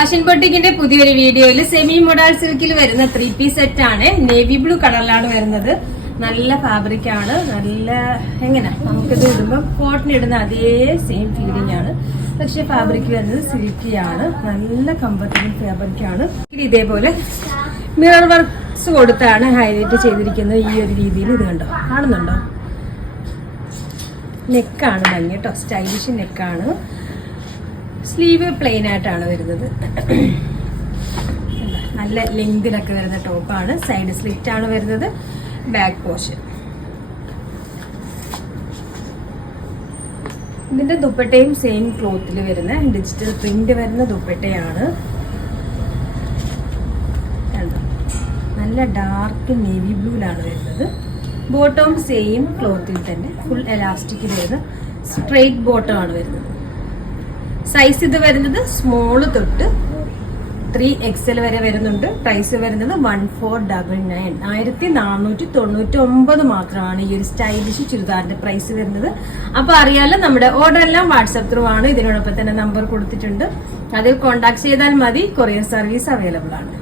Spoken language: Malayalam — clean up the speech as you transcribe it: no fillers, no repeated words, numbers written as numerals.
ഫാഷൻ ബൊട്ടിക്കിന്റെ പുതിയൊരു വീഡിയോയിൽ സെമി മോഡൽ സിൽക്കിൽ വരുന്ന 3-piece സെറ്റ് ആണ്. നേവി ബ്ലൂ കളറിലാണ് വരുന്നത്. നല്ല ഫാബ്രിക് ആണ്. നല്ല എങ്ങനെ നമുക്കിത് ഇടുമ്പോൾ കോട്ടൺ ഇടുന്ന അതേ സെയിം ഫീലിംഗ് ആണ്. പക്ഷെ ഫാബ്രിക് വരുന്നത് സിൽക്കി ആണ്. നല്ല കംഫർട്ടബിൾ ഫാബ്രിക് ആണ്. ഇതേപോലെ മിറർ വർക്ക്സ് കൊടുത്താണ് ഹൈലൈറ്റ് ചെയ്തിരിക്കുന്നത്. ഈ ഒരു രീതിയിൽ ഇത് കണ്ടോ, കാണുന്നുണ്ടോ? നെക്കാണ് ഭംഗി കേട്ടോ, സ്റ്റൈലിഷ് നെക്കാണ്. സ്ലീവ് പ്ലെയിൻ ആയിട്ടാണ് വരുന്നത്. നല്ല ലെങ്തിലൊക്കെ വരുന്ന ടോപ്പാണ്. സൈഡ് സ്ലിറ്റ് ആണ് വരുന്നത്. Back portion. ഇതിന്റെ ദുപ്പട്ടയും സെയിം ക്ലോത്തിൽ വരുന്ന ഡിജിറ്റൽ പ്രിന്റ് വരുന്ന ദുപ്പട്ടയാണ്. നല്ല ഡാർക്ക് നേവി ബ്ലൂയിലാണ് വരുന്നത്. ബോട്ടവും സെയിം ക്ലോത്തിൽ തന്നെ ഫുൾ എലാസ്റ്റിക് വരുന്ന സ്ട്രെയിറ്റ് ബോട്ടം ആണ് വരുന്നത്. സൈസ് ഇത് വരുന്നത് സ്മോള് തൊട്ട് 3XL വരെ വരുന്നുണ്ട്. പ്രൈസ് വരുന്നത് 1499, 1499 മാത്രമാണ് ഈ ഒരു സ്റ്റൈലിഷ് ചുരിദാറിന്റെ പ്രൈസ് വരുന്നത്. അപ്പൊ അറിയാലോ, നമ്മുടെ ഓർഡർ എല്ലാം വാട്സ്ആപ്പ് ത്രൂ ആണ്. ഇതിനോടൊപ്പം തന്നെ നമ്പർ കൊടുത്തിട്ടുണ്ട്. അതിൽ കോൺടാക്ട് ചെയ്താൽ മതി. കൊറിയർ സർവീസ് അവൈലബിൾ ആണ്.